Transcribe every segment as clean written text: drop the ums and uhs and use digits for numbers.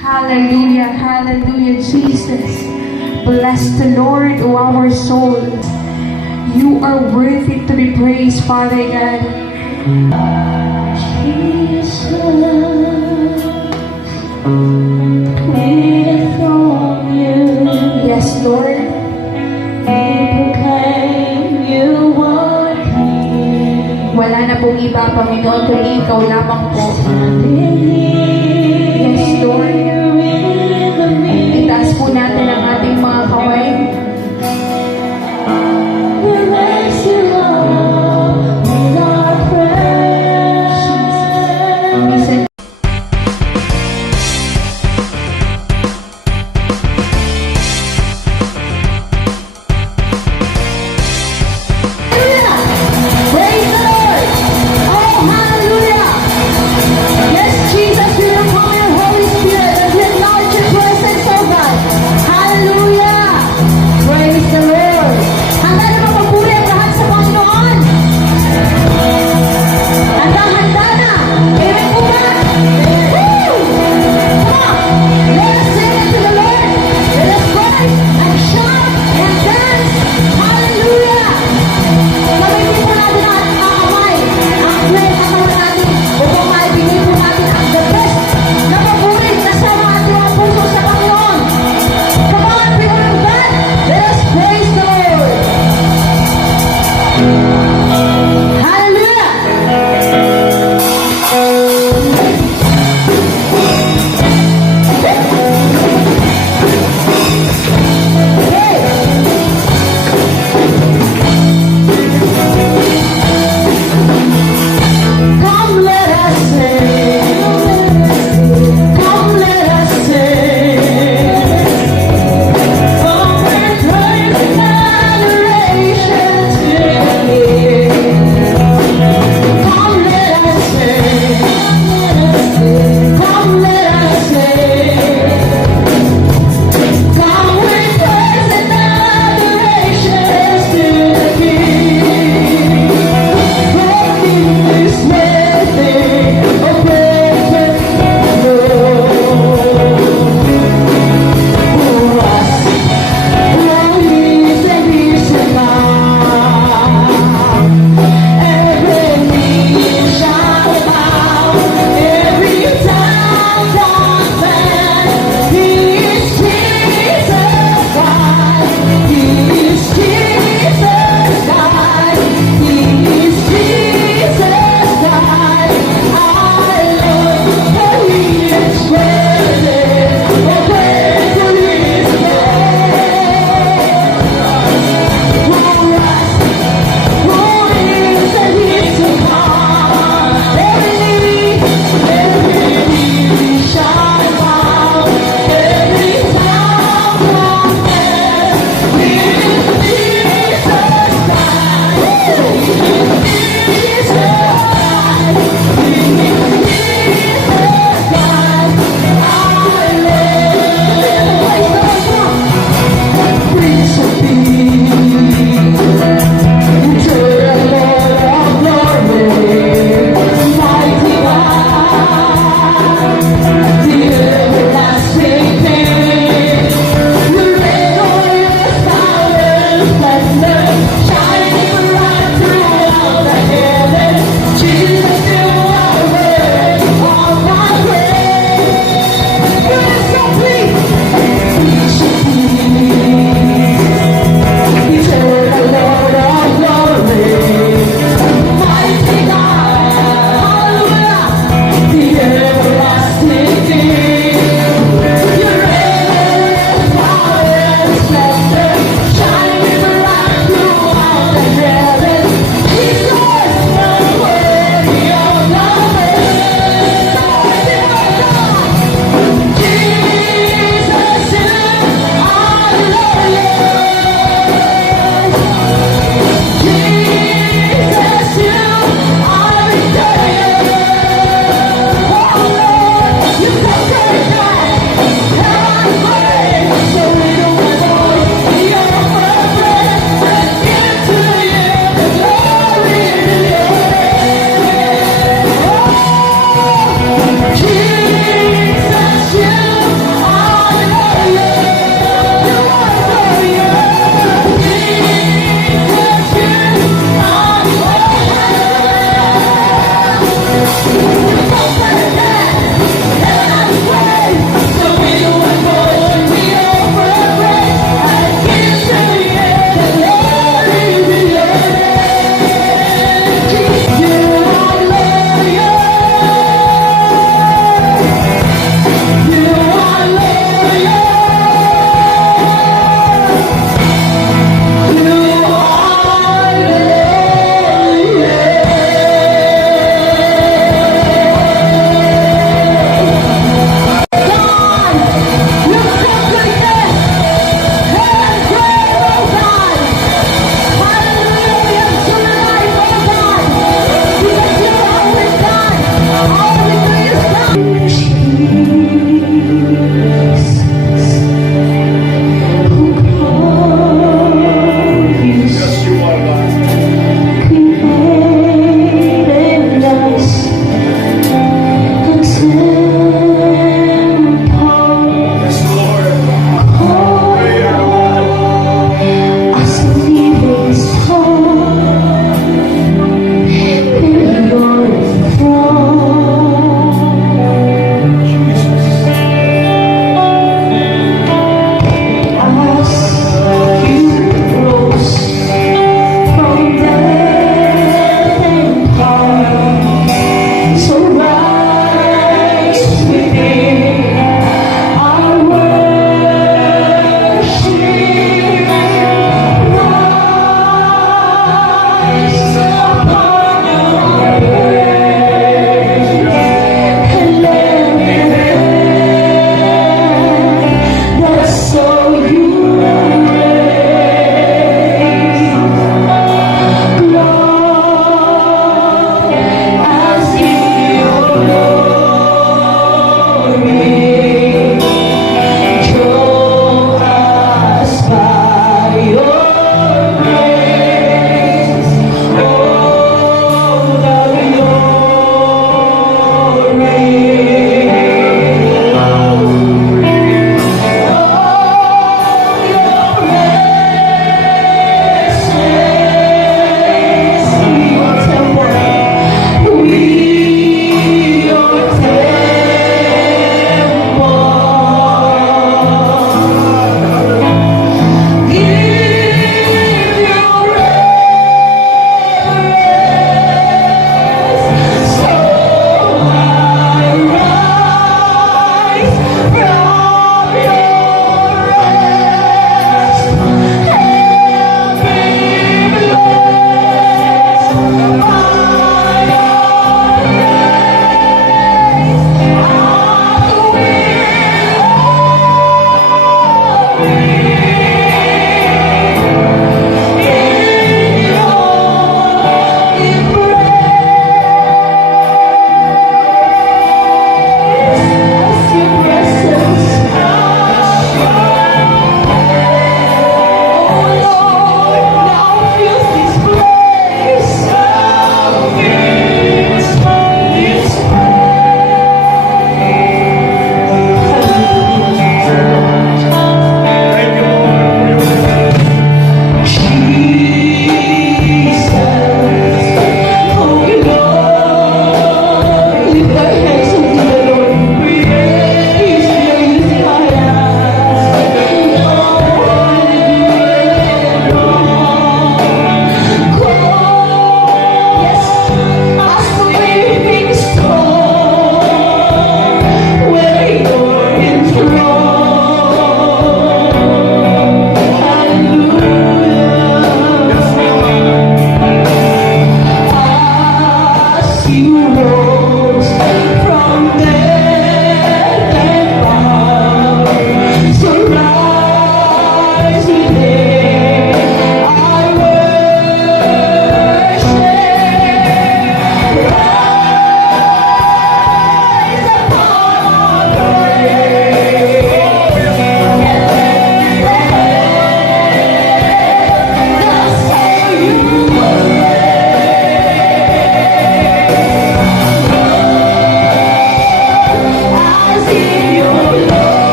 Hallelujah, hallelujah, Jesus. Bless the Lord, O our soul. You are worthy to be praised, Father God. Jesus, please on you. Yes, Lord. We proclaim you are King. Wala na pong iba, Panginoon, kundi ikaw lamang po. Yes, Lord. Itaas po natin ang ating mga kamay. Praise the Lord! Oh, hallelujah! Yes, Jesus,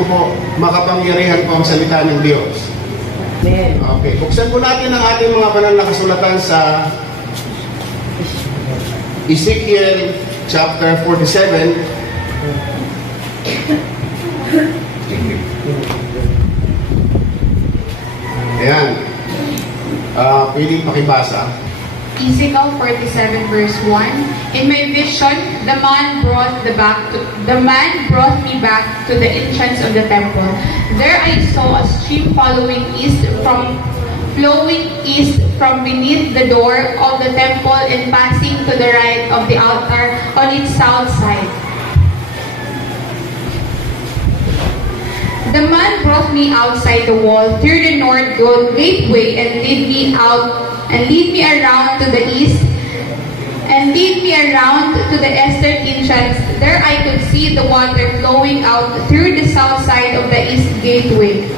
ko po, makapangyarihan po ang salita ng Diyos. Amen. Okay, buksan po natin ang ating mga banal na kasulatan sa Ezekiel chapter 47. Ayan. Pwedeng pakibasa. Ezekiel 47 verse 1. In my vision, the man brought me back to the entrance of the temple. There I saw a stream flowing east from beneath the door of the temple and passing to the right of the altar on its south side. The man brought me outside the wall through the north gateway and lead me around to the east and lead me around to the eastern entrance. There I could see the water flowing out through the south side of the east gateway.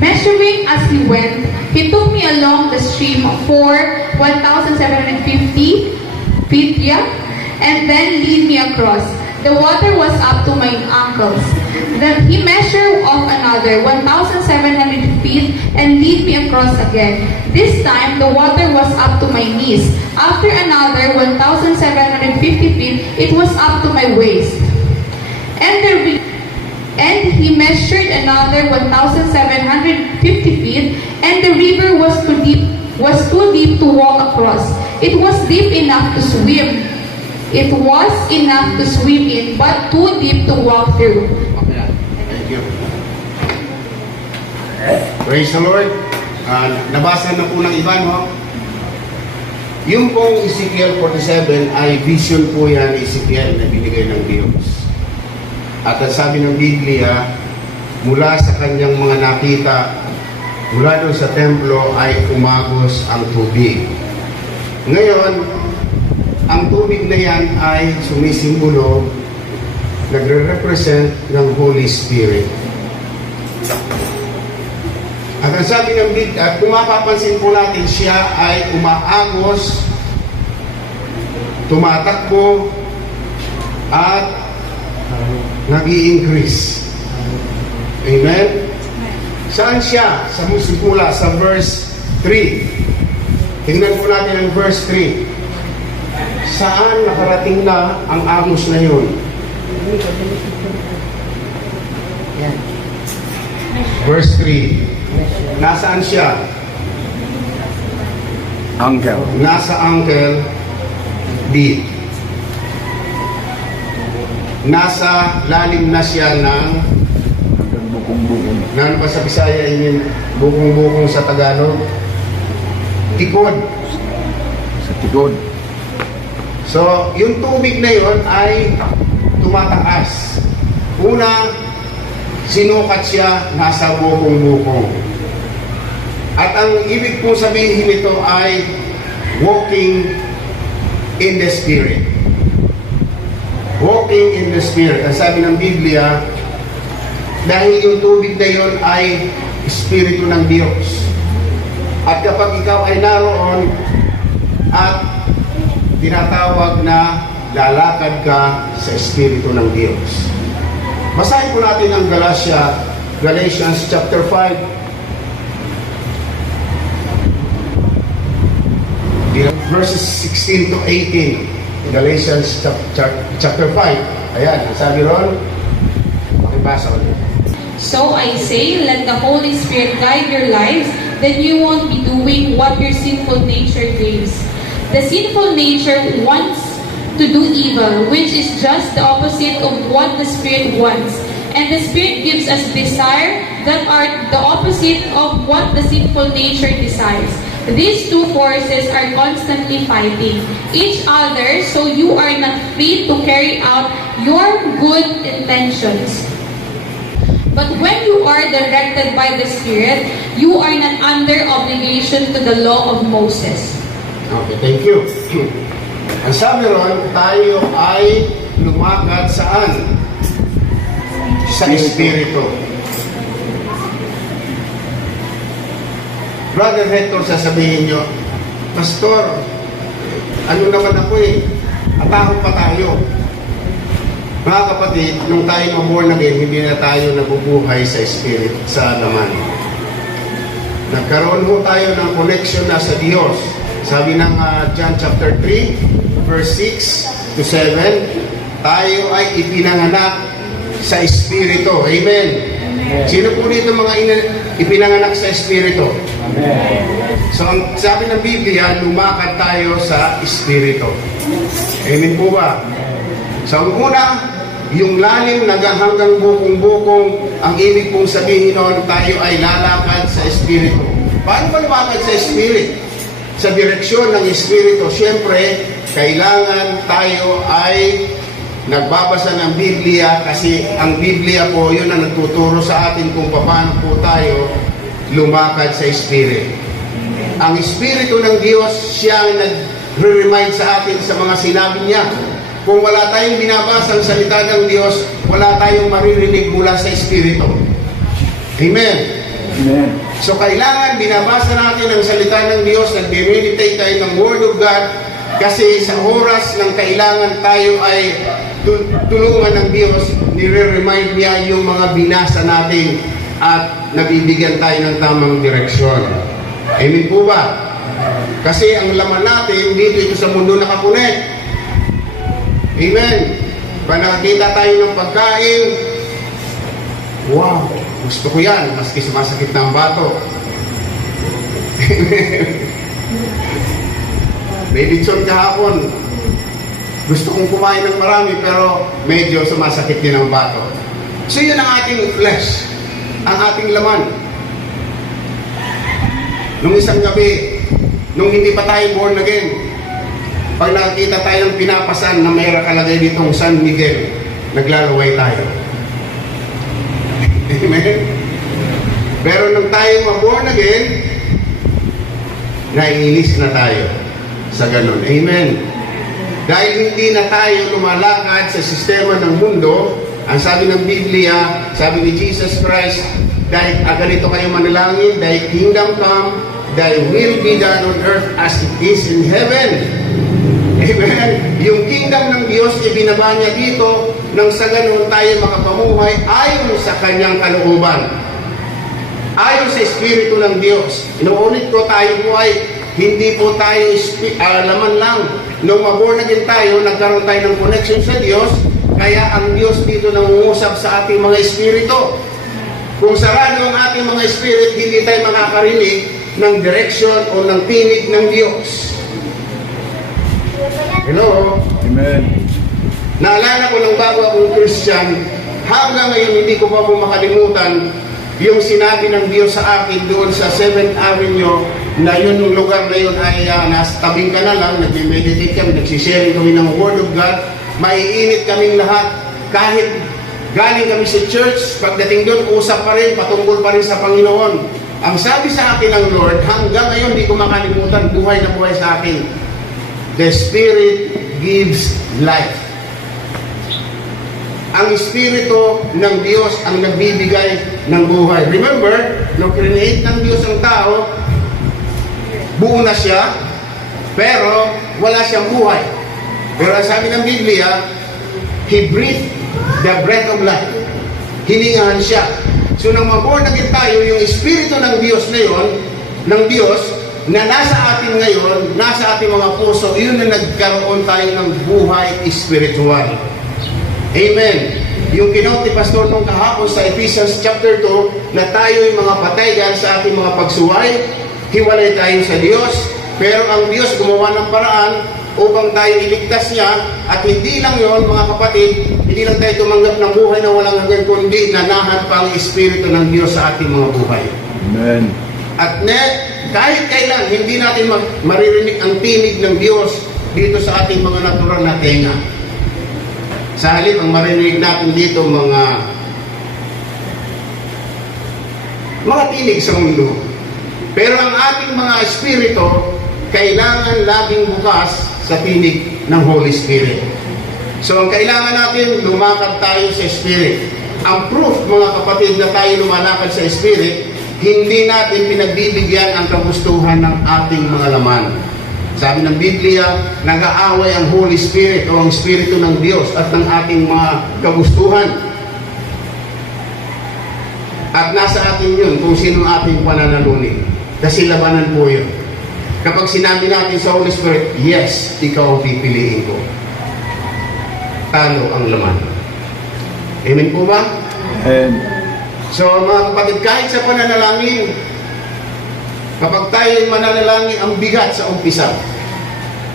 Measuring as he went, he took me along the stream for 1,750 feet, and then lead me across. The water was up to my ankles. Then he measured off another 1,700 feet and lead me across again. This time, the water was up to my knees. After another 1,750 feet, it was up to my waist. And he measured another 1,750 feet, and the river was too deep to walk across. It was deep enough to swim. It was enough to swim in, but too deep to walk through. Okay. Thank you. Praise the Lord. Nabasa na po ng iba, no? Yung pong Ezekiel 47 ay vision po yan ni Ezekiel na binigay ng Diyos. At ang sabi ng Biblia, mula sa kanyang mga nakita, mula doon sa templo ay umagos ang tubig. Ngayon, ang tubig na yan ay sumisimbolo, nagre-represent ng Holy Spirit. At ang sabi ng Biblia, at kung mapapansin po natin, siya ay umaagos, tumatakbo, at nag-i-increase. Amen? Saan siya? Sa musikula, sa verse 3. Tingnan po natin ang verse 3. Saan nakarating na ang agos na yun? Verse 3. Nasaan siya? Uncle. Nasa Uncle D. Nasa lalim na siya ng Bukong-bukong. ano pa sa Bisaya yun, bukong-bukong sa Tagalog? Tikod. Sa tikod. So, yung tubig na yon ay tumataas. Una, sinukat siya, nasa bukong-bukong. At ang ibig pong sabihin nito ay walking in the Spirit. Walking in the Spirit. Ang sabi ng Biblia, dahil yung tubig na yon ay Espiritu ng Diyos. At kapag ikaw ay naroon at tinatawag na lalakad ka sa Espiritu ng Diyos. Basahin po natin ang Galatians chapter 5. Verses 16 to 18. Galatians chapter 5. Ayan, sabi ron, makibasa ulit. So I say, let the Holy Spirit guide your lives, then you won't be doing what your sinful nature craves. The sinful nature wants to do evil, which is just the opposite of what the Spirit wants. And the Spirit gives us desire that are the opposite of what the sinful nature desires. These two forces are constantly fighting each other, so you are not free to carry out your good intentions. But when you are directed by the Spirit, you are not under obligation to the law of Moses. Okay, thank you. Ang sabi ron, tayo ay lumakad saan? Sa Espiritu. Brother Hector, sasabihin nyo, Pastor, ano naman ako eh, atahong pa tayo. Mga kapatid, nung tayo ma-born again, hindi na tayo nabubuhay sa spirit, sa laman. Nagkaroon ho tayo ng connection na sa Diyos. Sabi ng John chapter 3, verse 6 to 7, tayo ay ipinanganak sa Espiritu. Amen. Sino po dito mga ipinanganak sa Espiritu? So, ang sabi ng Biblia, lumakad tayo sa Espiritu. Amen po ba? So, ang una, yung lalim hanggang bukong-bukong, ang ibig pong sabihin noon, tayo ay lalakad sa Espiritu. Paano ba lumakad sa Espiritu? Sa direksyon ng Espiritu, siyempre, kailangan tayo ay nagbabasa ng Biblia kasi ang Biblia po, yun ang nagtuturo sa atin kung paano po tayo lumakad sa Espiritu. Ang Espiritu ng Diyos, siya ang nag-remind sa atin sa mga sinabi niya. Kung wala tayong binabasa ang salita ng Diyos, wala tayong maririnig mula sa Espiritu. Amen. Amen. So kailangan binabasa natin ang salita ng Diyos, nag-meditate tayo ng Word of God, kasi sa oras ng kailangan tayo ay tulungan ng Diyos, nire-remind niya yung mga binasa natin at nabibigyan tayo ng tamang direksyon. Amen po ba? Kasi ang laman natin dito ito sa mundo nakakunik. Amen. Pag nakakita tayo ng pagkain, wow, gusto ko yan, maski sumasakit na ang bato. May litson kahapon, gusto kong kumain ng marami pero medyo sumasakit din ang bato. So yun ang ating flesh, ang ating laman. Nung isang gabi, nung hindi pa tayo born again, pag nakakita tayo ng pinapasan na may nakalagay ditong San Miguel, naglalaway tayo. Amen? Pero nung tayo ma-born again, naiinis na tayo sa ganun. Amen? Dahil hindi na tayo lumalakad sa sistema ng mundo, ang sabi ng Biblia, sabi ni Jesus Christ, dahil ganito kayo manalangin, dahil kingdom come, thy will be done on earth as it is in heaven. Amen. Yung kingdom ng Diyos, ibinaba niya dito nang sa ganun tayo makapamuhay ayon sa kanyang kalooban. Ayon sa Espiritu ng Diyos. Inuulit ko, tayo po ay hindi po tayo laman lang. Nung maborn again tayo, nagkaroon tayo ng connection sa Diyos, kaya ang Diyos dito nangungusap sa ating mga espiritu. Kung sarado ang ating mga spirit, hindi tayo makakarinig ng direction o ng tinig ng Diyos. Hello? Amen. Naalala ko nung bago akong Christian, hanggang ngayon hindi ko pa po makalimutan yung sinabi ng Diyos sa akin doon sa 7th Avenue, na yun yung lugar na yun ay nasa tabing ka na lang, nag-meditate kami, nagsisharing kami ng Word of God, maiinit kaming lahat, kahit galing kami sa church, pagdating doon, usap pa rin, patungkol pa rin sa Panginoon. Ang sabi sa akin ng Lord, hanggang ngayon hindi ko makalimutan, buhay na buhay sa akin, the Spirit gives life. Ang Espiritu ng Diyos ang nagbibigay ng buhay. Remember, nung create ng Diyos ang tao, buo na siya, pero wala siyang buhay. Pero ang sabi ng Biblia, He breathed the breath of life. Hiningahan siya. So nang maborn again tayo, yung Espiritu ng Diyos na yun, ng Diyos, na nasa atin ngayon, nasa ating mga puso, yun na nagkaroon tayo ng buhay spiritual. Amen. Yung kinote pastor nung kahapon sa Ephesians chapter 2, na tayo yung mga patay dahil sa ating mga pagsuway, hiwalay tayo sa Diyos, pero ang Diyos gumawa ng paraan upang tayo iligtas niya, at hindi lang yon mga kapatid, hindi lang tayo tumanggap ng buhay na walang hanggan, kundi nanahan pa ang Espiritu ng Diyos sa ating mga buhay. Amen. At kahit kailan, hindi natin maririnig ang tinig ng Diyos dito sa ating mga natural na tenga. Sa halip, ang maririnig natin dito mga tinig sa mundo. Pero ang ating mga espiritu, kailangan laging bukas sa tinig ng Holy Spirit. So ang kailangan natin, lumakad tayo sa Spirit. Ang proof, mga kapatid, na tayo lumalakad sa Spirit, hindi natin pinagbibigyan ang kagustuhan ng ating mga laman. Sabi ng Biblia, nag-aaway ang Holy Spirit o ang Espiritu ng Diyos at ng ating mga kagustuhan. At nasa atin yun kung sino ang ating pananalunin. Kasi labanan po yun. Kapag sinabi natin sa Holy Spirit, yes, ikaw ang pipiliin ko. Talo ang laman. Amen po ba? Amen. So mga kapatid, kahit sa pananalangin, kapag tayo mananalangin, ang bigat sa umpisa.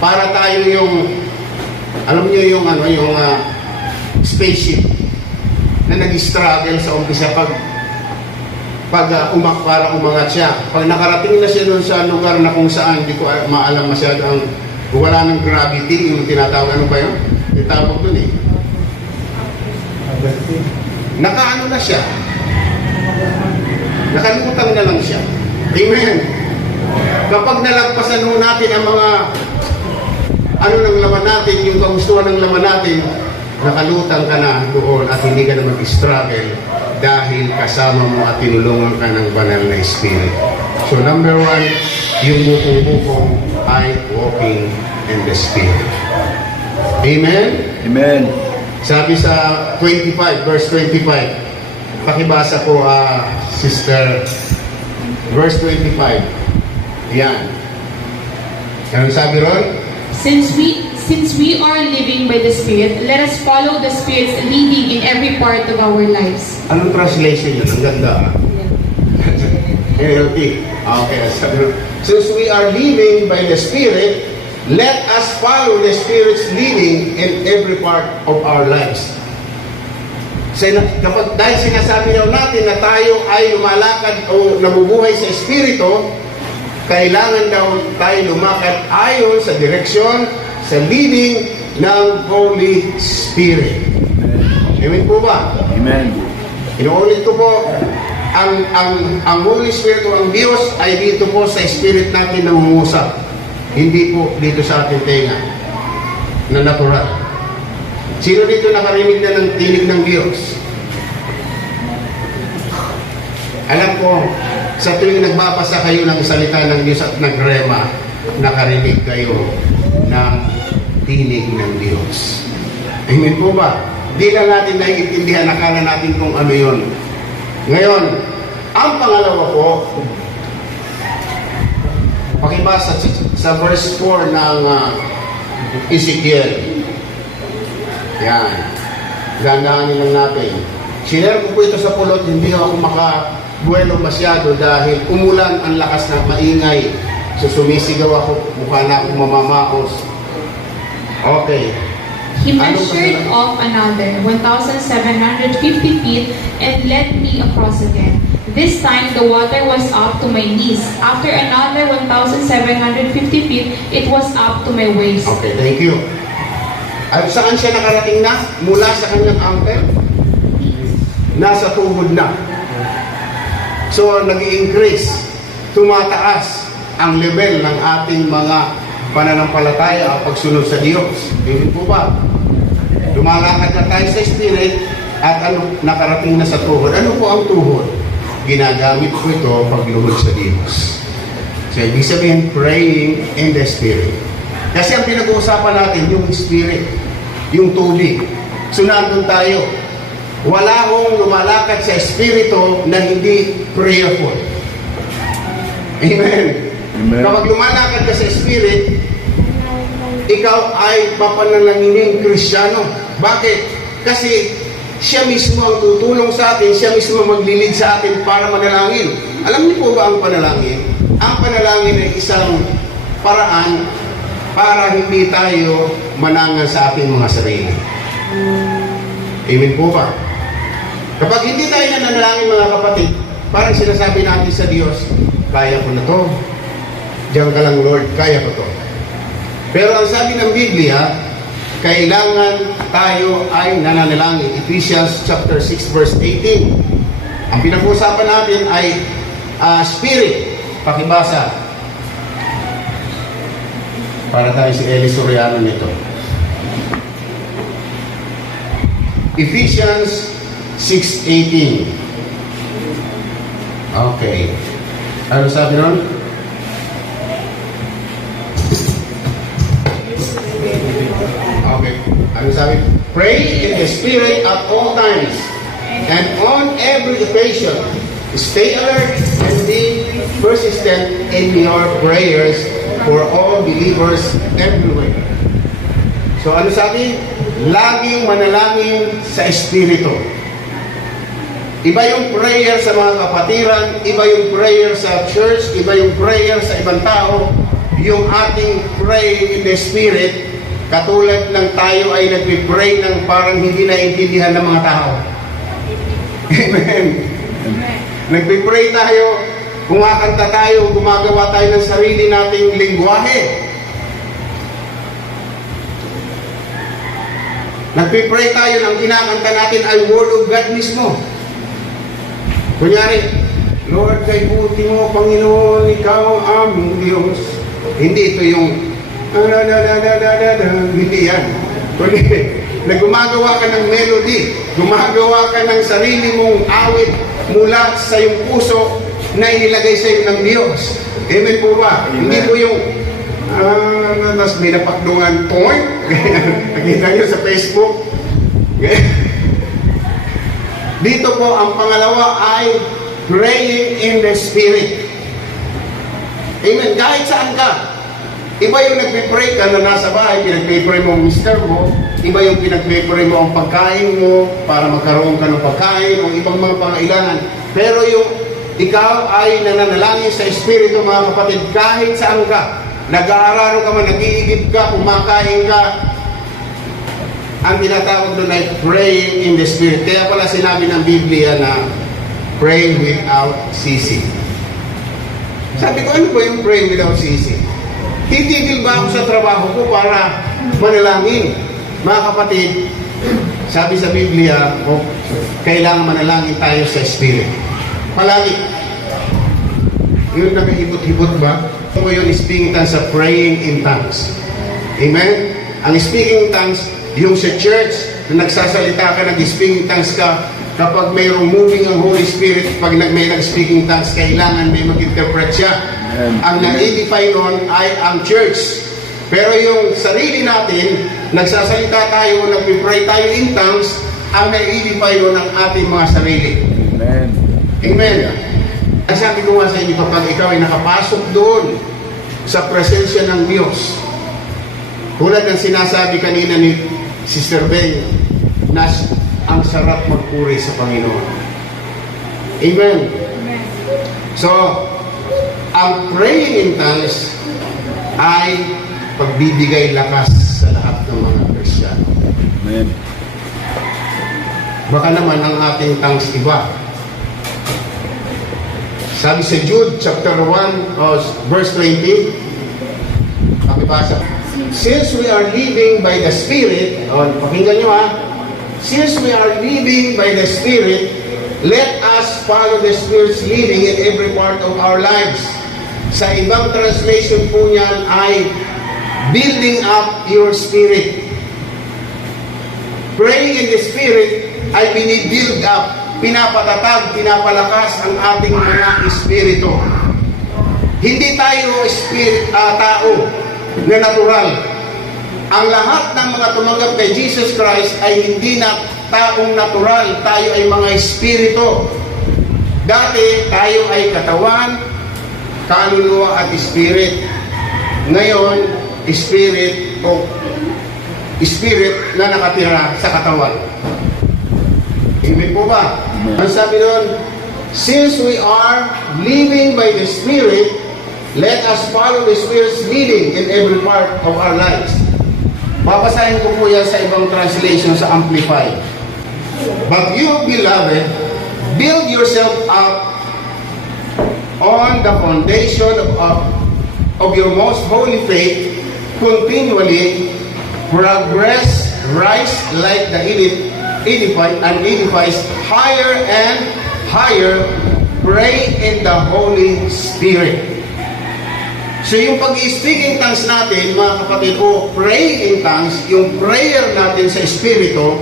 Para tayo yung, alam niyo yung spaceship na nag-struggle sa umpisa para umangat siya. Pag nakarating na siya doon sa lugar na kung saan, hindi ko maalam masyado ang wala ng gravity, yung tinatawag, ano ba yun? Tinatawag doon eh. Nakaano na siya. Nakalimutan na lang siya. Amen. Kapag nalagpasan ho natin ang mga ano ng laman natin, yung kagustuhan ng laman natin, nakalutang ka na doon at hindi ka na mag-struggle dahil kasama mo at tinulungan ka ng banal na Spirit. So number 1, yung bukong-bukong ay walking in the Spirit. Amen? Amen. Sabi sa 25, verse 25, pakibasa po, Sister, verse 25. Yan. Ano sabi ron? Since we are living by the Spirit, let us follow the Spirit's leading in every part of our lives. Anong translation yun? Ang ganda. NLT. Okay. Since we are living by the Spirit, let us follow the Spirit's leading in every part of our lives. Dahil sinasabi daw natin na tayo ay lumalakad o nabubuhay sa Espiritu, kailangan daw tayo lumakad ayon sa direksyon, sa leading ng Holy Spirit. Amen po ba? Amen. Inuulit ko po, ang Holy Spirit o ang Diyos ay dito po sa Spirit natin nangungusap. Hindi po dito sa ating tenga na natural. Sino dito nakarinig na ng tinig ng Diyos? Alam ko, sa tuwing nagbabasa kayo ng salita ng Diyos at nagrema, nakarinig kayo ng tinig ng Diyos. Amen po ba? Di lang natin naiintindihan, akala natin kung ano yun. Ngayon, ang pangalawa po, pakibasa sa verse 4 ng Ezekiel. Yan. Gandaanin lang natin. Sinare ko po ito sa pulot, hindi ako makabuelo masyado dahil umulan ang lakas na maingay. So sumisigaw ako, mukha na akong mamamaos. Okay. He measured off another 1,750 feet and led me across again. This time, the water was up to my knees. After another 1,750 feet, it was up to my waist. Okay, thank you. At saan siya nakarating na? Mula sa kanyang ankle? Nasa tuhod na. So, nag-i-increase, tumataas ang level ng ating mga pananampalataya at pagsunod sa Diyos. Hindi po ba? Lumalakad na tayo sa Spirit at nakarating na sa tuhod. Ano po ang tuhod? Ginagamit ko ito pagluhod sa Diyos. So, ibig sabihin, praying in the Spirit. Kasi ang pinag-uusapan natin, yung Spirit, yung tubig. So, nandun tayo. Wala hong lumalakad sa Espiritu na hindi prayerful. Amen. Amen. Kapag lumalakad ka sa Spirit, ikaw ay papanalanginin Kristiyano. Bakit? Kasi siya mismo ang tutulong sa atin, siya mismo maglilid sa atin para manalangin. Alam niyo po ba ang panalangin? Ang panalangin ay isang paraan para hindi tayo manangan sa ating mga sarili. Amen po ba? Kapag hindi tayo nananalangin, mga kapatid, parang sinasabi natin sa Diyos, kaya ko na to. Diyan ka lang, Lord, kaya ko to. Pero ang sabi ng Biblia, kailangan tayo ay nananalangin. Ephesians chapter 6 verse 18. Ang pinag-uusapan natin ay Spirit. Pakibasa. Para tayo si Eli Soriano nito. Ephesians 6:18. Okay. Ano sabi nun? Ano sabi? Pray in the Spirit at all times and on every occasion. Stay alert and be persistent in your prayers for all believers everywhere. So ano sabi? Laging manalangin sa Espiritu. Iba yung prayer sa mga kapatiran, iba yung prayer sa church, iba yung prayer sa ibang tao. Yung ating pray in the Spirit, katulad ng tayo ay nagpipray ng parang hindi naintindihan ng mga tao. Amen. Nagpipray tayo, kumakanta tayo, gumagawa tayo ng sarili nating lingwahe. Nagpipray tayo, ang kinakanta natin ay Word of God mismo. Kunyari, Lord, kay buti mo, Panginoon, ikaw ang aming Diyos. Hindi ito yung hindi yan. Kundi, gumagawa ka ng melody, gumagawa ka ng sarili mong awit mula sa iyong puso na inilagay sa iyo ng Diyos. Amen po ba? Amen. Hindi po yung tapos may napakdungan point. Nakita nyo sa Facebook. Dito po, ang pangalawa ay praying in the Spirit. Amen. Kahit saan ka. Iba yung nagpipray ka na nasa bahay, pinagpipray mo ang mister mo. Iba yung pinagpipray mo ang pagkain mo para magkaroon ka ng pagkain o ibang mga pangailangan. Pero yung ikaw ay nananalangin sa Espiritu, mga kapatid, kahit saan ka. Nag-aararo ka man, nag-iigib ka, kumakain ka. Ang tinatawag doon ay praying in the Spirit. Kaya pala sinabi ng Biblia na pray without ceasing. Sabi ko, ano ba yung praying without ceasing? Titigil ba ako sa trabaho ko para manalangin? Mga kapatid, sabi sa Biblia, kailangan manalangin tayo sa Spirit. Palagi. Yun nakahibot-hibot ba? Ito yun, speaking tongues sa praying in tongues. Amen? Ang speaking tongues, yung sa church, na nagsasalita ka, nag-speaking tongues ka, kapag mayroong moving ang Holy Spirit, pag may nag-speaking tongues, kailangan may mag-interpret siya. Amen. Ang na-edify nun ay ang church. Pero yung sarili natin, nagsasalita tayo, nag-pray tayo in tongues, ang na-edify nun ang ating mga sarili. Amen. Amen. Ang sabi ko nga sa inyo, kapag ikaw ay nakapasok doon sa presensya ng Diyos, tulad ng sinasabi kanina ni Sister Beng, na ang sarap magpuri sa Panginoon. Amen. So, ang praying in tongues ay pagbibigay lakas sa lahat ng mga Kristiyano. Amen. Baka naman ang ating tongues iba. Sabi sa Jude chapter 1 verse 20, pakibasa. Since we are living by the Spirit, pakinggan nyo ha, since we are living by the Spirit, let us follow the Spirit's leading in every part of our lives. Sa ibang translation po niyan ay building up your spirit. Praying in the Spirit ay binibuild up, pinapatatag, pinapalakas ang ating mga espiritu. Hindi tayo tao na natural. Ang lahat ng mga tumanggap kay Jesus Christ ay hindi na taong natural. Tayo ay mga espiritu. Dati, tayo ay katawan, kaluluwa at spirit. Ngayon, spirit na nakatira sa katawan. Amen po ba? Ang sabi doon, since we are living by the Spirit, let us follow the Spirit's leading in every part of our lives. Babasahin ko po yan sa ibang translation sa Amplified. But you, beloved, build yourself up on the foundation of your most holy faith, continually progress, rise like the edifies higher and higher, pray in the Holy Spirit. So yung pag-speaking tongues natin, mga kapatid, praying in tongues, yung prayer natin sa Espiritu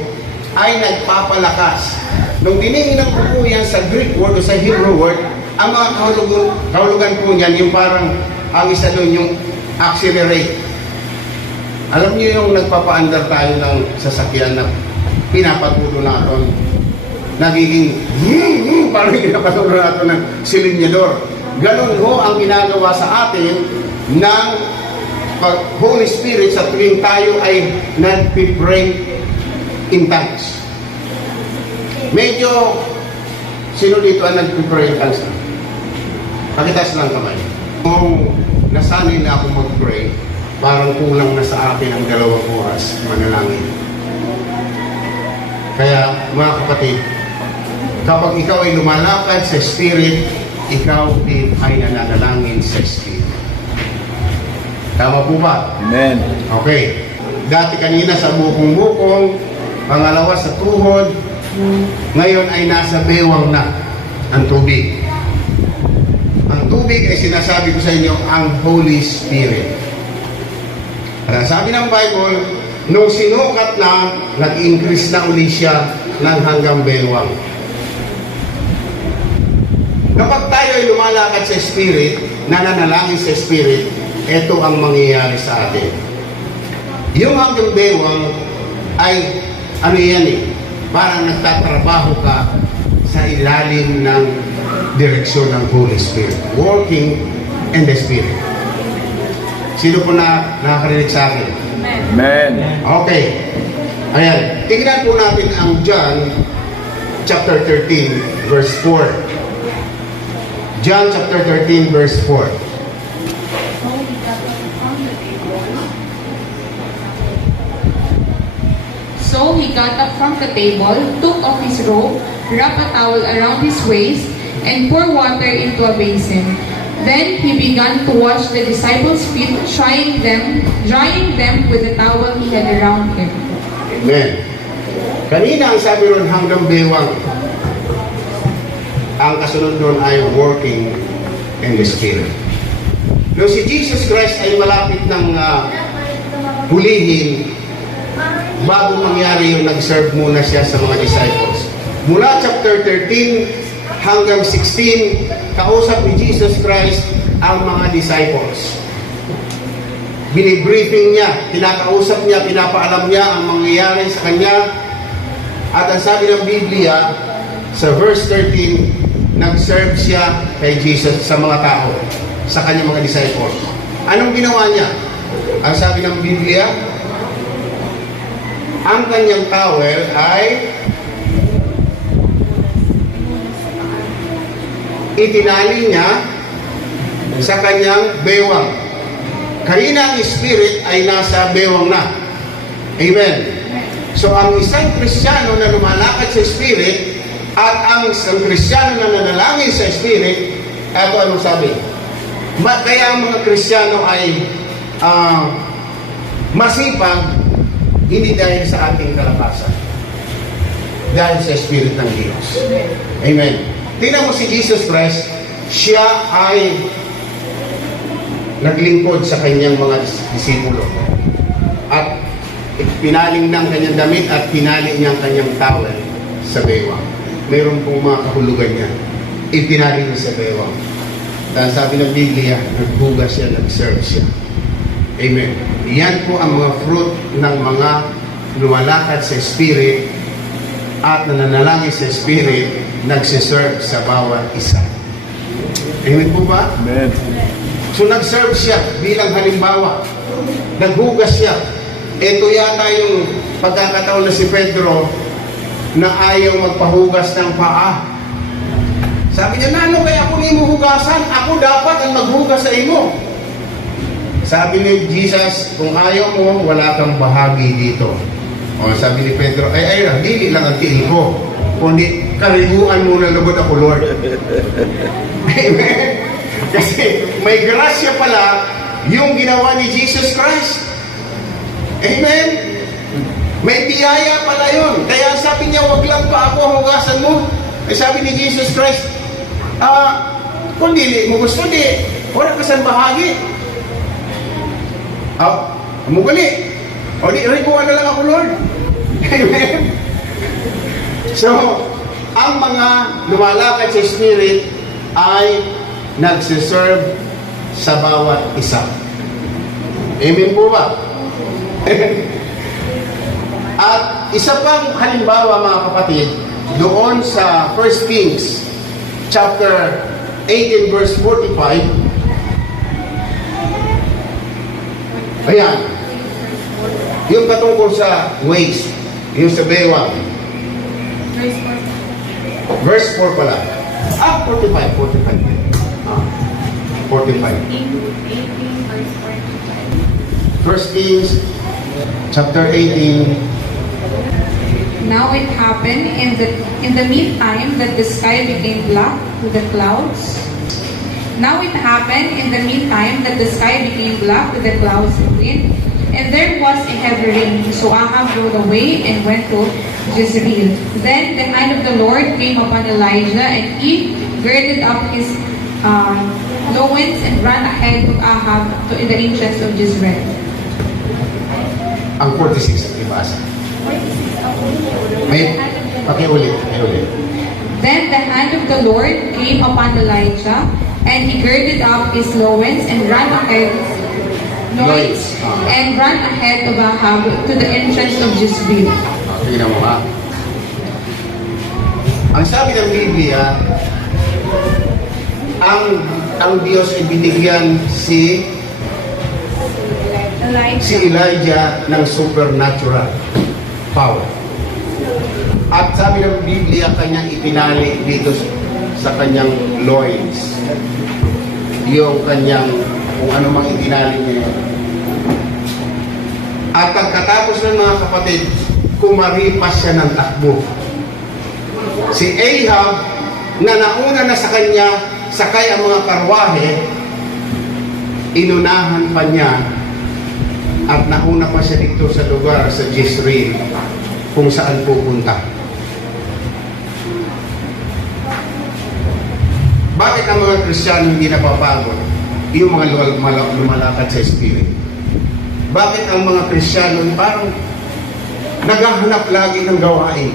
ay nagpapalakas. Nung diningin ko po yan sa Greek word o sa Hebrew word, ang mga kahulugan po niyan, yung parang ang isa doon yung accelerate. Alam niyo yung nagpapaandar tayo ng sasakyan na pinapatulo natin, nagiging parang pinapatulo natin ng silinyador. Ganun ho ang ginagawa sa atin ng Holy Spirit sa tuwing tayo ay nagpipray in tongues. Medyo, sino dito ang nagpipray in tongues? Pakitas lang kamay. Kung nasanay na ako mag-pray, parang kulang na sa akin ang 2 oras manalangin. Kaya mga kapatid, kapag ikaw ay lumalakad sa Spirit, ikaw din ay nananalangin sa Spirit. Tama po ba? Amen. Okay. Dati kanina sa bukong-bukong, pangalawa sa tuhod, ngayon ay nasa bewang na ang tubig. Ang tubig ay sinasabi ko sa inyo, ang Holy Spirit. Kaya sabi ng Bible, nung sinukat na, nag-increase na uli siya ng hanggang bewang. Kapag tayo ay lumalakad sa Spirit, nananalangin sa Spirit, ito ang mangyayari sa atin. Yung hanggang bewang ay, ano yan eh, parang nagtatrabaho ka sa ilalim ng direksyon ng Holy Spirit. Working in the Spirit. Sino po nakakarinig sa akin? Amen. Okay. Ayan. Tingnan po natin ang John chapter 13 verse 4. John chapter 13 verse 4. So he got up from the table, took off his robe, wrapped a towel around his waist, and poured water into a basin. Then he began to wash the disciples' feet, drying them with the towel he had around him. Amen. Kanina ang sabi ron hanggang bewang. Ang kasunod nun ay working in the Spirit. Nung si Jesus Christ ay malapit ng hulihin, bago mangyari yung nag-serve muna siya sa mga disciples. Mula chapter 13 hanggang 16, kausap ni Jesus Christ ang mga disciples. Binibriefing niya, kinakausap niya, pinapaalam niya ang mangyayari sa kanya. At ang sabi ng Biblia, sa verse 13, nag-serve siya kay Jesus sa mga tao, sa kanyang mga disciples. Anong ginawa niya? Ang sabi ng Biblia, ang kanyang towel ay itinali niya sa kanyang bewang. Kanina ang Spirit ay nasa bewang na. Amen. So ang isang Kristiyano na lumalakad sa Spirit at ang isang Kristiyano na nanalangin sa Spirit, eto anong sabi? Kaya ang mga Kristiyano ay masipag, hindi dahil sa ating kalakasan, dahil sa Spirit ng Diyos. Amen. Tingnan mo si Jesus Christ, siya ay naglingkod sa kanyang mga disipulo. At pinaling ng kanyang damit at pinali niya ang kanyang towel sa bewang. Mayroon pong mga kahulugan niya. Ipinali niya sa bewang. Dahil sabi ng Biblia, naghugas siya, nag-serve siya. Amen. Yan po ang mga fruit ng mga lumalakad sa Spirit at nananalangin sa Spirit, nagsiserve sa bawat isa. Amen po ba? Amen. So nag-serve siya bilang halimbawa. Naghugas siya. Ito yata yung pagkakataon na si Pedro na ayaw magpahugas ng paa. Sabi niya, nano kaya ako ni mo hugasan? Ako dapat ang maghugas sa imo. Sabi ni Jesus, kung ayaw mo, wala kang bahagi dito. O sabi ni Pedro, ay, dili lang ang tiil ko. Kundi, kariguan mo na lubot ako, Lord. Amen. Kasi may grasya pala yung ginawa ni Jesus Christ. Amen. May biyaya pala yun. Kaya sabi niya, wag lang pa ako hugasan mo. Ay sabi ni Jesus Christ, kung dili mo gusto, di, wala ka sa bahagi. Mugali. O di, rikuan na lang ako, Lord. Amen. So, ang mga lumalakad sa Spirit ay nagsiserve sa bawat isa. Amen po ba? At isa pang halimbawa mga kapatid, doon sa 1 Kings chapter 18 verse 45. Ayan. Yung patungkol sa ways, yung sa bewang. Verse 4 pala. 45. 45. 1 Kings chapter 18. Now it happened in the meantime that the sky became black with the clouds. Now it happened in the meantime that the sky became black with the clouds and wind, and there was a heavy rain. So Ahab rode away and went to Jezreel. Then the hand of the Lord came upon Elijah, and he girded up his loins and ran ahead of Ahab to the entrance of Jezreel. Ang 46 ibasa. May pakiulit. Then the hand of the Lord came upon Elijah, and he girded up his loins and ran ahead of Ahab to the entrance of Jezreel. Tingnan mo ha. Ang sabi ng Biblia, ang Diyos ay binigyan si Elijah ng supernatural power. At sabi ng Biblia, kanyang ipinali dito sa kanyang loins. Yung kanyang, kung ano mang itinali niya. At pagkatapos ng mga kapatid, kumaripas siya ng takbo. Si Ahab, na nauna na sa kanya, sakay ang mga karwahe, inunahan pa niya at nauna pa siya dito sa lugar sa Jezreel kung saan pupunta. Bakit ang mga Kristiyano hindi napapagod? Yung mga lumalakad sa Spirit. Bakit ang mga Kristiyano parang naghahanap lagi ng gawain?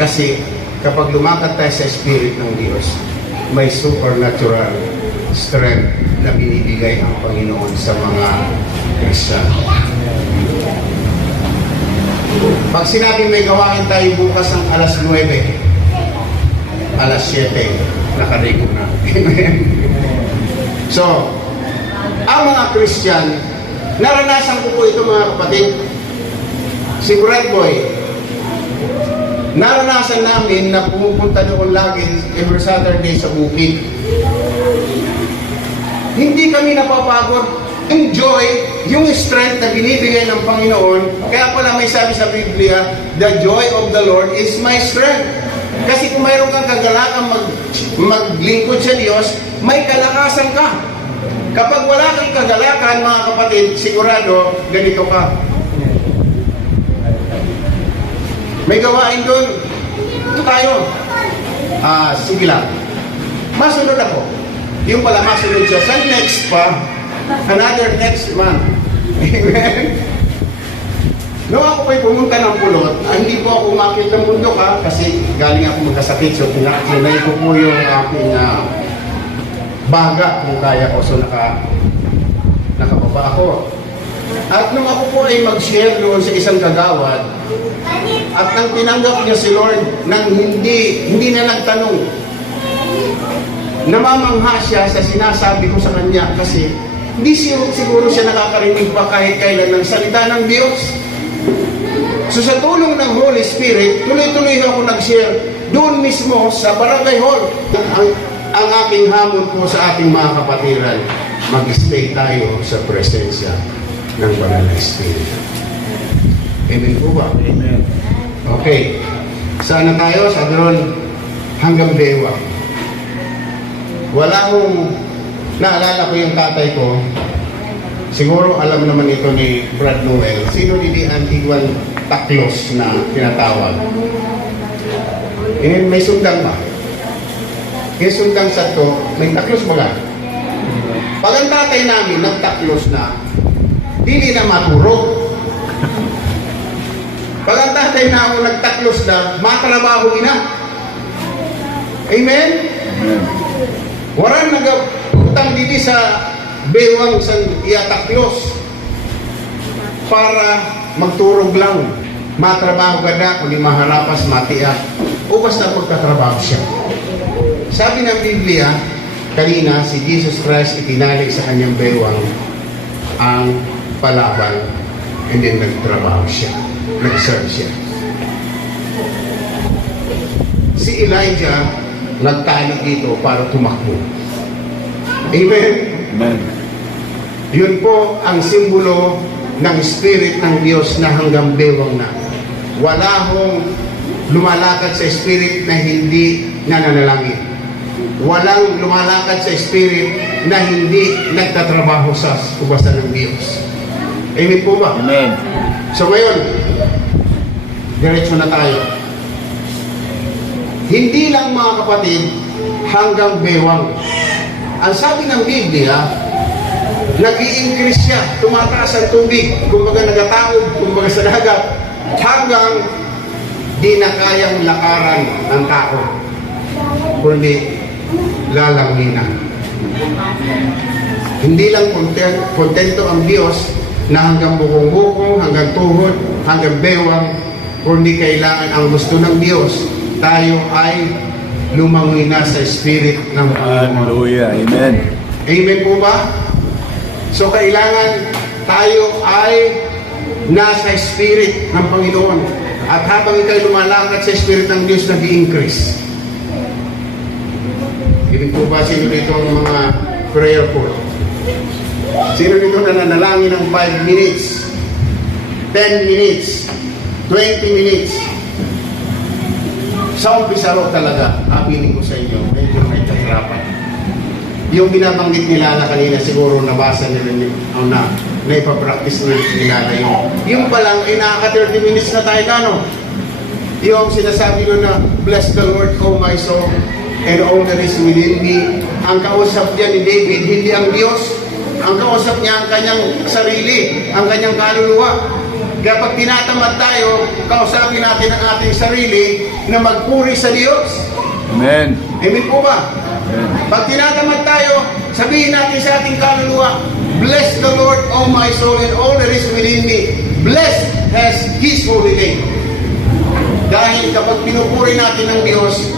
Kasi kapag lumakad tayo sa Spirit ng Diyos, may supernatural strength na binibigay ang Panginoon sa mga Kristiyano. Pag sinabing may gawain tayo bukas ng alas 9, alas 7, nakarigo na. So, ang mga Christian, naranasan ko po ito mga kapatid. Si Brad Boy, naranasan namin na pumupunta doon lagi every Saturday sa bukid. Hindi kami napapagod. Enjoy yung strength na binibigay ng Panginoon. Kaya pala may sabi sa Biblia, the joy of the Lord is my strength. Kasi kung mayroon kang kagalakan maglingkod sa Diyos, may kalakasan ka. Kapag wala kang kagalakan, mga kapatid, sigurado, ganito ka. May gawain doon. Ito tayo. Sige lang. Masunod ako. Yung pala masunod siya. Sa next pa, another next month. Amen? Nung ako po'y pumunta ng Pulot, hindi po ako umakit ng bundok kasi galing ako magkasakit. So, pinaksinay ko po yung aking baga kung kaya ko. So, nakababa ako. At nung ako po ay mag-share doon sa isang kagawad, at nang tinanggap niya si Lord nang hindi na nagtanong, namamangha siya sa sinasabi ko sa kanya kasi hindi siguro siya nakakarinig pa kahit kailan ng salita ng Diyos. So sa tulong ng Holy Spirit, tuloy-tuloy ako nag-share doon mismo sa Barangay Hall. Ang aking hamon po sa ating mga kapatiran, mag-stay tayo sa presensya ng Banal na Espiritu. Amen po ba? Amen. Okay. Saan na tayo? Sa doon hanggang Bewa. Wala akong naalala ko yung tatay ko. Siguro alam naman ito ni Brad Noel. Sino ni Antiguan Taklos na tinatawag? May sundang ba? Yung sundang sa to, may taklos ba nga? Pag ang tatay namin nagtaklos na, hindi na maturo. Pag ang tatay na ako nagtaklos na, matrabaho na. Amen? Waran nagutang dito sa bewang sa iyataklos. para magturog lang. Matrabaho ka na, kundi maharapas, matiyak. O basta magtatrabaho siya. Sabi ng Biblia, kanina, si Jesus Christ itinalig sa kanyang bewang ang palaban, and then nagtrabaho siya. Nag-serve siya. Si Elijah, nagtali dito para tumakbo. Amen? Amen. Yun po ang simbolo ng Spirit ng Diyos na hanggang bewang na. Wala hong lumalakad sa Spirit na hindi nananalangin. Walang lumalakad sa Spirit na hindi nagtatrabaho sa kubasan ng Diyos. Amen po ba? Amen. So ngayon, diretso na tayo. Hindi lang mga kapatid, hanggang bewang. Ang sabi ng Biblia, nag-i-increase siya, tumataas ang tubig, kumbaga nagataob, kumbaga sa dagat, hanggang di na kayang lakaran ng tao, kundi lalanginan. Hindi lang kontento ang Diyos na hanggang bukong-bukong, hanggang tuhod, hanggang bewang, kundi kailangan ang gusto ng Diyos, tayo ay lumangina sa Spirit ng Panginoon. Hallelujah. Amen. Amen po ba? So kailangan tayo ay nasa Spirit ng Panginoon. At habang ikay lumalakad sa Spirit ng Diyos, nag-i-increase. Ibig po ba sino dito ang mga prayer po? Sino dito na nanalangin ng 5 minutes, 10 minutes, 20 minutes? Sa umpisa ro talaga, abiling ko sa inyo, medyo may kahirapan. Yung binabanggit nila na kanina, siguro nabasa nila na ipapractice nila yun. Yung pa lang, nakaka 30 minutes na tayo kano. Yung sinasabi ko na, bless the Lord, O my soul, and all that is within me. Ang kausap niya ni David, hindi ang Diyos. Ang kausap niya ang kanyang sarili, ang kanyang kaluluwa. Kapag tinatamad tayo, kausapin natin ang ating sarili na magpuri sa Diyos. Amen. Amen po ba? Amen. Pag tinatamad tayo, sabihin natin sa ating kaluluwa, bless the Lord, O my soul, and all that is within me. Blessed has His holy name. Dahil kapag pinupuri natin ng Diyos,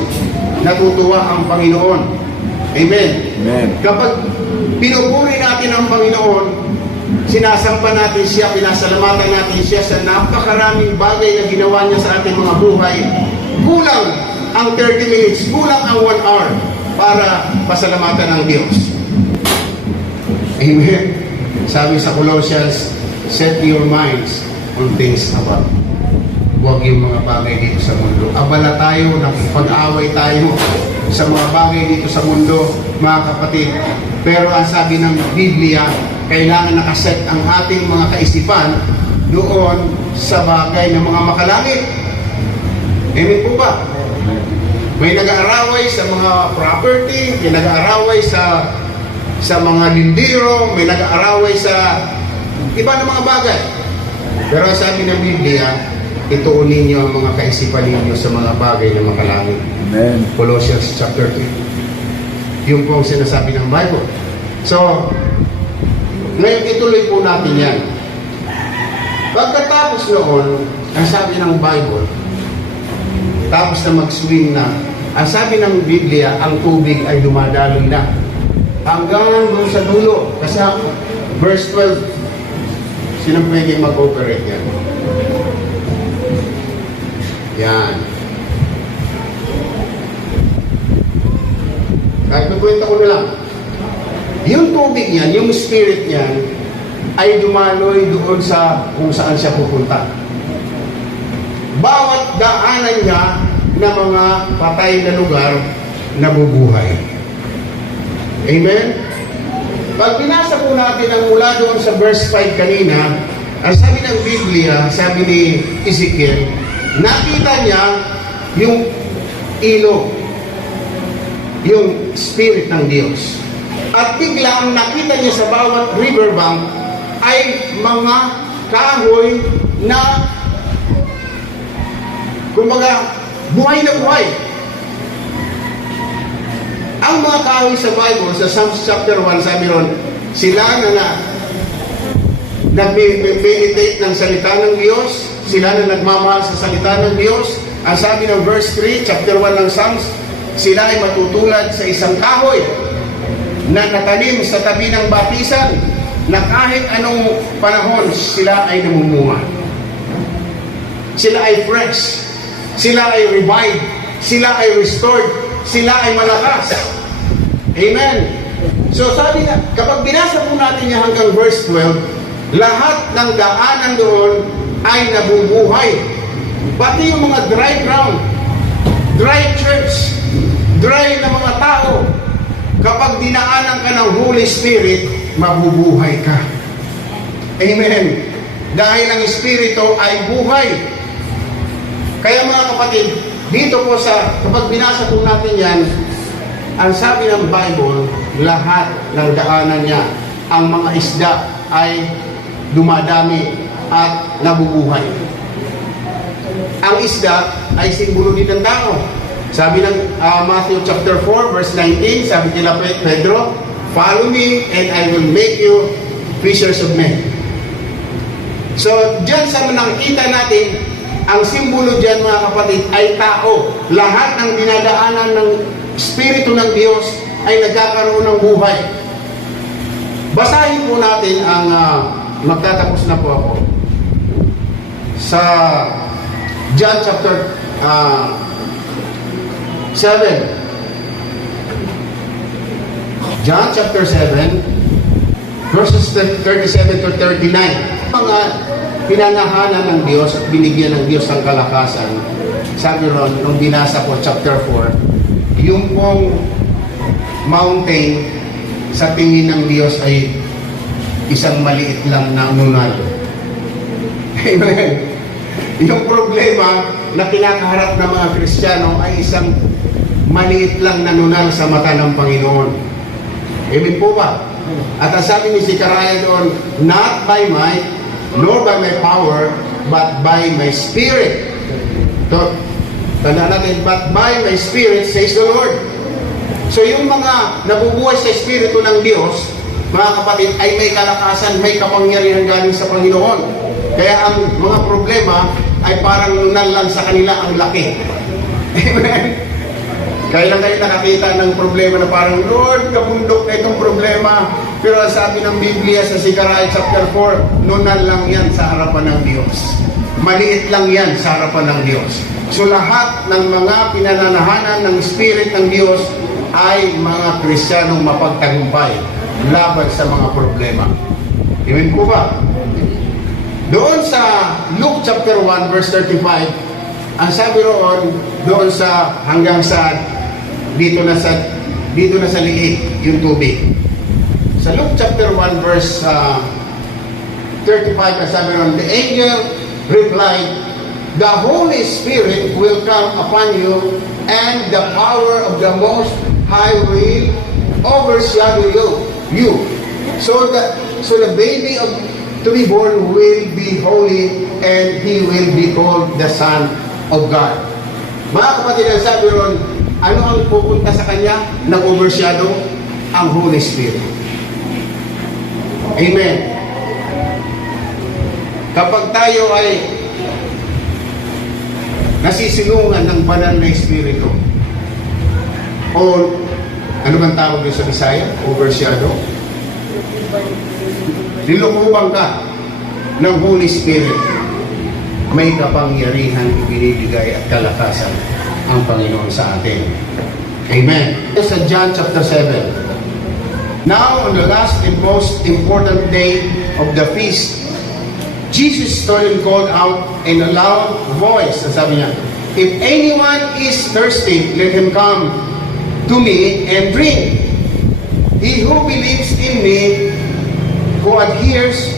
natutuwa ang Panginoon. Amen. Amen. Kapag pinupuri natin ang Panginoon, sinasampa natin siya, pinasalamatan natin siya sa napakaraming bagay na ginawa niya sa ating mga buhay. Kulang ang 30 minutes, kulang ang 1 hour para pasalamatan ang Diyos. Amen. Sabi sa Colossians, set your minds on things above. Huwag yung mga bagay dito sa mundo. Abala tayo, pag-away tayo sa mga bagay dito sa mundo, mga kapatid. Pero ang sabi ng Biblia, kailangan nakaset ang ating mga kaisipan doon sa bagay ng mga makalangit. Amen po ba? May nag-aaraway sa mga property, may nag-aaraway sa mga lindiro, may nag-aaraway sa iba ng mga bagay. Pero ang sabi ng Biblia, ituon ninyo ang mga kaisipan ninyo sa mga bagay na makalangit. Amen. Colossians chapter 3. Yung po ang sinasabi ng Bible. So, ngayon ituloy po natin yan. Pagkatapos noon, ang sabi ng Bible, tapos na mag-swim na, ang sabi ng Biblia, ang tubig ay dumadaloy na. Hanggang doon sa dulo. Kasi verse 12, sino pwede mag-operate yan? Yan. Kahit magkwenta ko na lang. Yung tubig niyan, yung spirit niyan, ay dumaloy doon sa kung saan siya pupunta. Bawat daanan niya na mga patay na lugar, nabubuhay. Amen? Pag binasa po natin ang mula doon sa verse 5 kanina, ang sabi ng Biblia, sabi ni Ezekiel, nakita niya yung ilog, yung spirit ng Diyos. At biglang nakita niya sa bawat riverbank ay mga kahoy na kumbaga buhay na buhay. Ang mga kahoy sa Bible, sa Psalms chapter 1, sabi ron, sila na nag-meditate ng salita ng Diyos, sila na nagmamahal sa salita ng Diyos. Ang sabi ng verse 3, chapter 1 ng Psalms, sila ay matutulad sa isang kahoy na natanim sa tabi ng batisan, na kahit anong panahon sila ay namumunga. Sila ay fresh, sila ay revived, sila ay restored, sila ay malakas. Amen. So sabi nga, kapag binasa po natin yan hanggang verse 12, lahat ng daanan doon ay nabubuhay. Pati yung mga dry ground, dry church, dry na mga tao, kapag dinaanan ka ng Holy Spirit, mabubuhay ka. Amen. Dahil ang Espiritu ay buhay. Kaya mga kapatid, dito po kapag binasa po natin yan, ang sabi ng Bible, lahat ng daanan niya, ang mga isda ay dumadami at nabubuhay. Ang isda ay simbolo din ng tao. Sabi ng Matthew chapter 4 verse 19, sabi kila Pedro, "Follow me and I will make you fishers of men." So, diyan sa nakikita natin, ang simbolo diyan mga kapatid ay tao. Lahat ng dinadaanan ng Espiritu ng Diyos ay nagkakaroon ng buhay. Basahin po natin ang magtatapos na po ako sa John chapter 7. John chapter 7 verses 37 to 39. Mga pinangahanan ng Diyos at binigyan ng Diyos ang kalakasan. Sabi ron, nung binasa ko chapter 4, yung pong mountain sa tingin ng Diyos ay isang maliit lang na nunal. Amen. Yung problema na kinakaharap ng mga Kristiyano ay isang maliit lang na nunal sa mata ng Panginoon. Amen po ba? At ang sabi ni Zechariah doon, not by might, nor by my power, but by my Spirit. So, tandaan natin, but by my Spirit, says the Lord. So yung mga nabubuhay sa Espiritu ng Diyos, mga kapatid, ay may kalakasan, may kapangyarihan galing sa Panginoon. Kaya ang mga problema ay parang nunal lang sa kanila ang laki. Amen? Kaya lang kayo nakakita ng problema na parang, Lord, kabundok na itong problema. Pero ang sabi ng Biblia sa Zechariah chapter 4, nunal lang yan sa harapan ng Diyos. Maliit lang yan sa harapan ng Diyos. So lahat ng mga pinananahanan ng Spirit ng Diyos ay mga Kristiyanong mapagtagumpay laban sa mga problema. Amen po ba? Doon sa Luke chapter 1 verse 35, ang sabi roon, doon sa hanggang sa dito na sa liig yung tubig. Sa Luke chapter 1 verse 35, ang sabi roon, the angel replied, "The Holy Spirit will come upon you, and the power of the Most High will overshadow you. So the baby to be born will be holy, and he will be called the Son of God." Mga kapatid, ang sabi ron, ano ang pupunta sa kanya ng overshadow? Ang Holy Spirit. Amen. Kapag tayo ay nasisilungan ng banal na Espiritu, o ano bang tawag doon sa Bisaya? Overshadow? Nilukubang ka ng Holy Spirit, may kapangyarihan ibinibigay at kalakasan ang Panginoon sa atin. Amen. Sa John chapter 7. Now, on the last and most important day of the feast, Jesus stood and called out in a loud voice. Sabi niya, "If anyone is thirsty, let him come to me and drink. He who believes in me, who adheres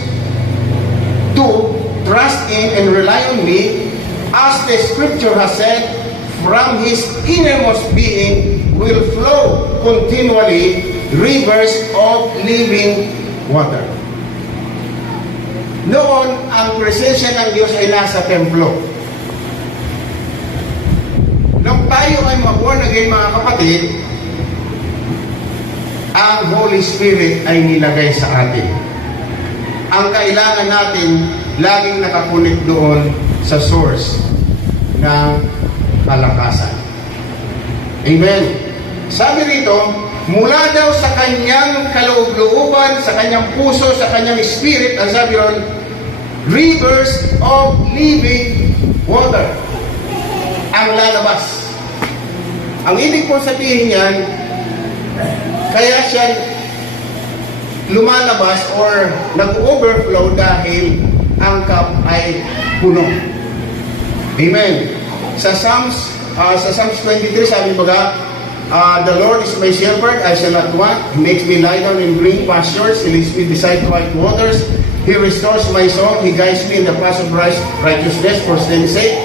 to, trust in, and rely on me, as the scripture has said, from his innermost being will flow continually rivers of living water." Noon, ang presensya ng Diyos ay nasa templo. Nung tayo ay born again, mga kapatid, ang Holy Spirit ay nilagay sa atin. ang kailangan natin laging nakakunik doon sa source ng kalakasan. Amen. Sabi rito, mula daw sa kanyang kaloob-looban, sa kanyang puso, sa kanyang spirit, ang sabi ron, rivers of living water ang lalabas. Ang ibig po sabihin niyan, kaya siya lumalabas or nag-overflow dahil ang cup ay puno. Amen. Sa Psalms 23, sabi baga, the Lord is my shepherd, I shall not want. He makes me lie down in green pastures. He leads me beside quiet waters. He restores my soul. He guides me in the path of righteousness for his name's sake.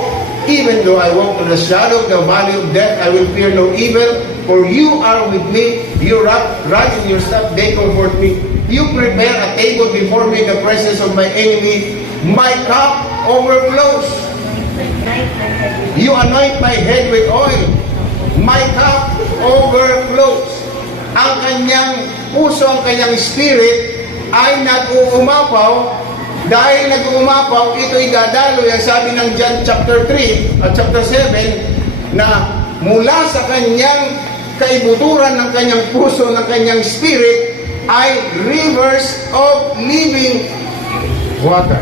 Even though I walk through the shadow of the valley of death, I will fear no evil, for you are with me. Your rod and your staff, they comfort me. You prepare a table before me in the presence of my enemy. My cup overflows. You anoint my head with oil. My cup overflows. Ang kanyang puso, ang kanyang spirit ay nag-uumapaw. Dahil nag-uumapaw, ito'y dadaloy. Ang sabi ng John chapter 3 at chapter 7 na mula sa kanyang kaibuturan ng kanyang puso, ng kanyang spirit ay rivers of living water.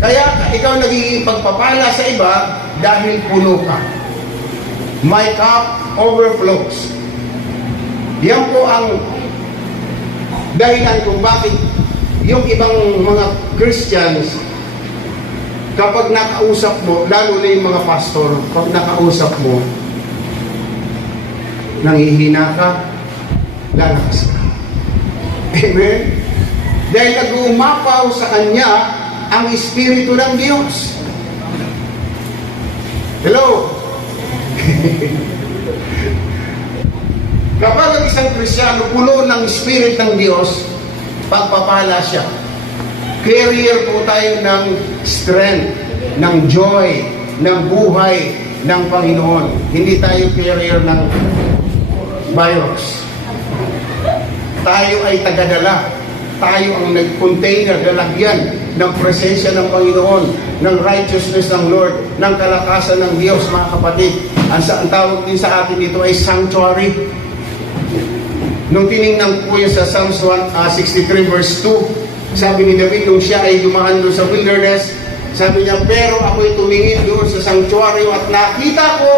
Kaya ikaw nagiging pagpapala sa iba dahil puno ka. My cup overflows. Yan po ang dahilan kung bakit yung ibang mga Christians, kapag nakausap mo, lalo na yung mga pastor, pag nakausap mo, nangihina ka, lalakas ka. Amen? Dahil nag-uumapaw sa kanya ang Espiritu ng Diyos. Hello? Kapag ang isang Kristiyano puno ng Spirit ng Diyos, pagpapala siya. Carrier po tayo ng strength, ng joy, ng buhay ng Panginoon. Hindi tayo carrier ng virus. Tayo ay tagadala. Tayo ang nag-container, lalagyan ng presensya ng Panginoon, ng righteousness ng Lord, ng kalakasan ng Diyos, mga kapatid. Ang tawag din sa atin dito ay sanctuary. Nung tinignan po yun sa Psalms 63 verse 2, sabi ni David, nung siya ay dumaan doon sa wilderness, sabi niya, pero ako'y tumingin doon sa sanctuary at nakita ko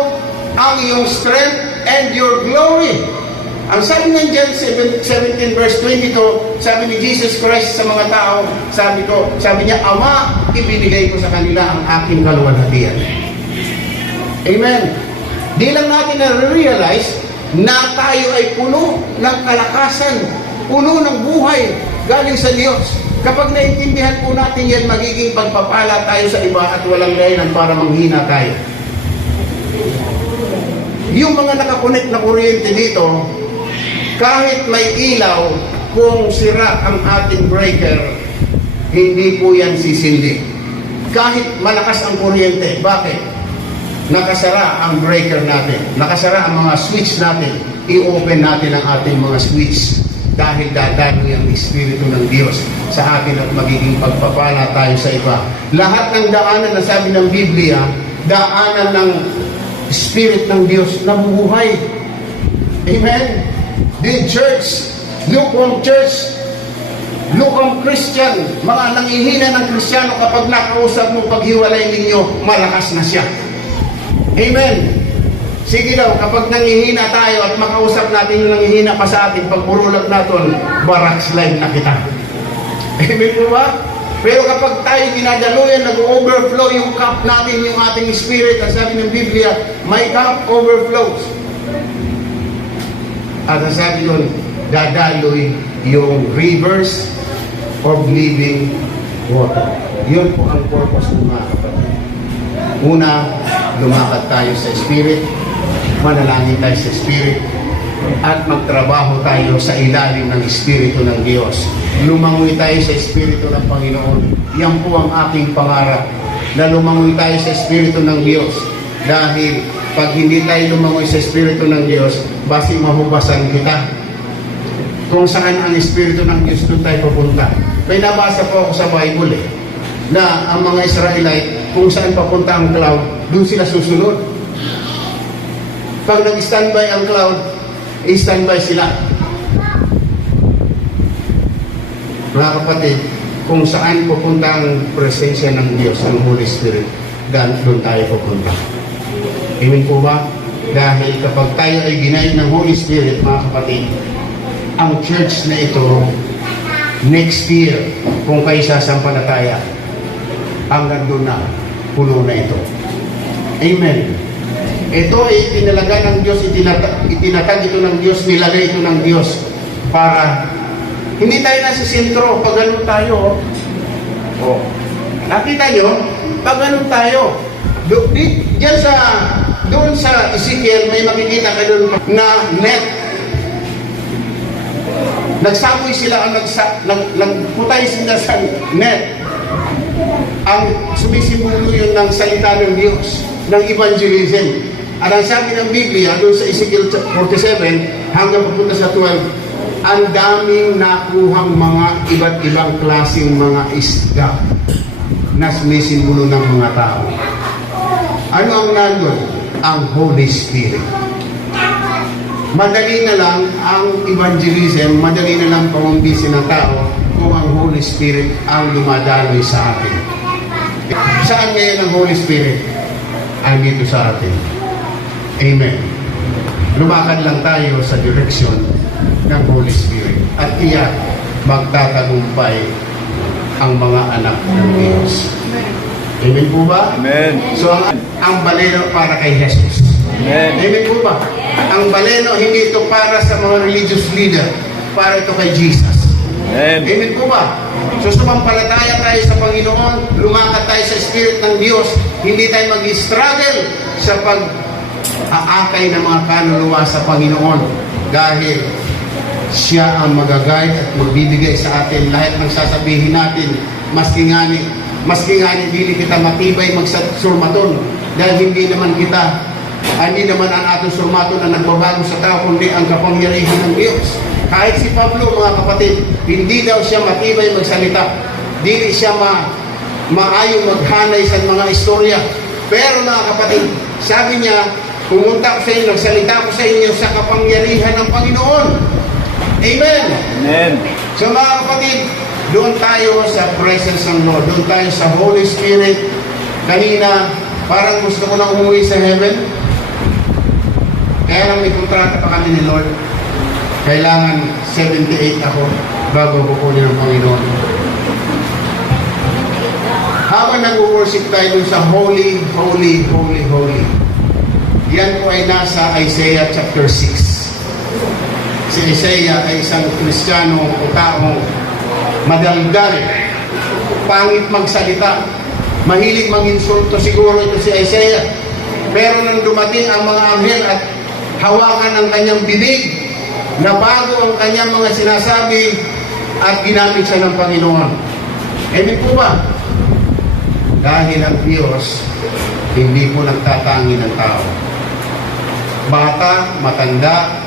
ang iyong strength and your glory. Ang sabi ng John 17 verse 22, sabi ni Jesus Christ sa mga tao, sabi niya, Ama, ibinigay ko sa kanila ang aking kaluwalhatian. Amen. Di lang natin na-realize na tayo ay puno ng kalakasan, puno ng buhay galing sa Diyos. Kapag naintindihan po natin yan, magiging pagpapala tayo sa iba at walang dahilan para manghina tayo. Yung mga nakakunik na kuryente dito, kahit may ilaw, kung sira ang ating breaker, hindi po yan sisindi. Kahit malakas ang kuryente, bakit? Nakasara ang breaker natin, nakasara ang mga switch natin, i-open natin ang ating mga switch dahil dadaloy ang Espiritu ng Diyos sa atin at magiging pagpapala tayo sa iba. Lahat ng daanan na sabi ng Biblia, daanan ng Spirit ng Diyos na buhay. Amen? The church, lukewarm church, lukewarm Christian, mga nangihina ng Kristiyano, kapag nakausap mo, paghiwalay ninyo, malakas na siya. Amen. Sige daw, kapag nangihina tayo at makausap natin yung nangihina pa sa atin, pag burulak natin, barakslide na kita. Amen po ba? Pero kapag tayo dinadaluyan, nag-overflow yung cup natin, yung ating spirit, ang sabi ng Biblia, my cup overflows. At ang sabi nun, dadaloy yung rivers of living water. Yun po ang purpose ng mga kapatid. Una, lumakad tayo sa Spirit, manalangin tayo sa Spirit, at magtrabaho tayo sa ilalim ng Espiritu ng Diyos. Lumangoy tayo sa Espiritu ng Panginoon. Yan po ang aking pangarap, na lumangoy tayo sa Espiritu ng Diyos. Dahil pag hindi tayo lumangoy sa Espiritu ng Diyos, basi mahubasan kita. kung saan ang Espiritu ng Diyos doon tayo pupunta. May nabasa po ako sa Bible na ang mga Israelite, kung saan papunta ang cloud, doon sila susunod. Pag nag-standby ang cloud, i-standby sila. Mga kapatid, kung saan pupunta ang presensya ng Diyos, ang Holy Spirit, doon tayo pupunta. Amen po ba? Dahil kapag tayo ay ginayin ng Holy Spirit, mga kapatid, ang church na ito, next year, kung kayo sasampalataya, hanggang doon na, puno na ito. Amen. Ito ay itinalaga ng Diyos, itinatag ito ng Diyos, nilagay ito ng Diyos para hindi tayo nasa sentro, pag ganun tayo. Oh. Nakita nyo? Pag ganun tayo. Diyan doon sa Ezekiel, may makikita ka doon na net. Nagsaboy sila, nagputay sila sa net. Ang sumisimbolo yun ng salita ng Diyos, ng evangelism. At ang sabi ng Biblia, doon sa Ezekiel 47, hanggang papunta sa 12, ang daming nakuhang mga iba't ibang klaseng mga isda na sumisimbolo ng mga tao. Ano ang nandun? Ang Holy Spirit. Madali na lang ang evangelism, madali na lang pamambisin ng tao kung ang Holy Spirit ang dumadaloy sa atin. Saan ngayon ang Holy Spirit? Andito sa atin. Amen. Lumakad lang tayo sa direksyon ng Holy Spirit. At iyan, magtatagumpay ang mga anak ng Diyos. Amen po ba? Amen. So, ang baleno para kay Jesus. Amen. Amen po ba? Ang baleno, hindi ito para sa mga religious leader. Para ito kay Jesus. Amen. Amen po ba? So, sumampalataya tayo sa Panginoon, lumakad tayo sa Spirit ng Diyos, hindi tayo mag-struggle sa pag-aakay ng mga kaluluwa sa Panginoon. Dahil siya ang magagay at magbibigay sa atin lahat ng sasabihin natin, maski nga hindi kita matibay magsurmaton dahil hindi naman ang atong surmaton ang nagbabago sa tao kundi ang kapangyarihan ng Diyos. Kahit si Pablo, mga kapatid, hindi daw siya matibay magsalita, dili siya maayong maghanay sa mga istorya, pero mga kapatid, sabi niya, pumunta ko sa inyo, nagsalita ko sa inyo sa kapangyarihan ng Panginoon. Amen. Amen. So mga kapatid, doon tayo sa presence ng Lord. Doon tayo sa Holy Spirit. Kanina, parang gusto ko na umuwi sa heaven. Kaya lang may kontrata pa kami ni Lord. Kailangan 78 ako bago kukunin ng Panginoon. Habang nag-worship tayo doon sa Holy, Holy, Holy, Holy. Yan po ay nasa Isaiah chapter 6. Si Isaiah ay isang Kristiyano o taong madaldal, pangit magsalita, mahilig manginsulto siguro ito si Isaiah. Pero nang dumating ang mga anghel at hawakan ang kanyang bibig, nabago ang kanyang mga sinasabi at ginamit siya ng Panginoon. Amen po ba? Dahil ang Diyos hindi po nagtatangi ng tao. Bata, matanda,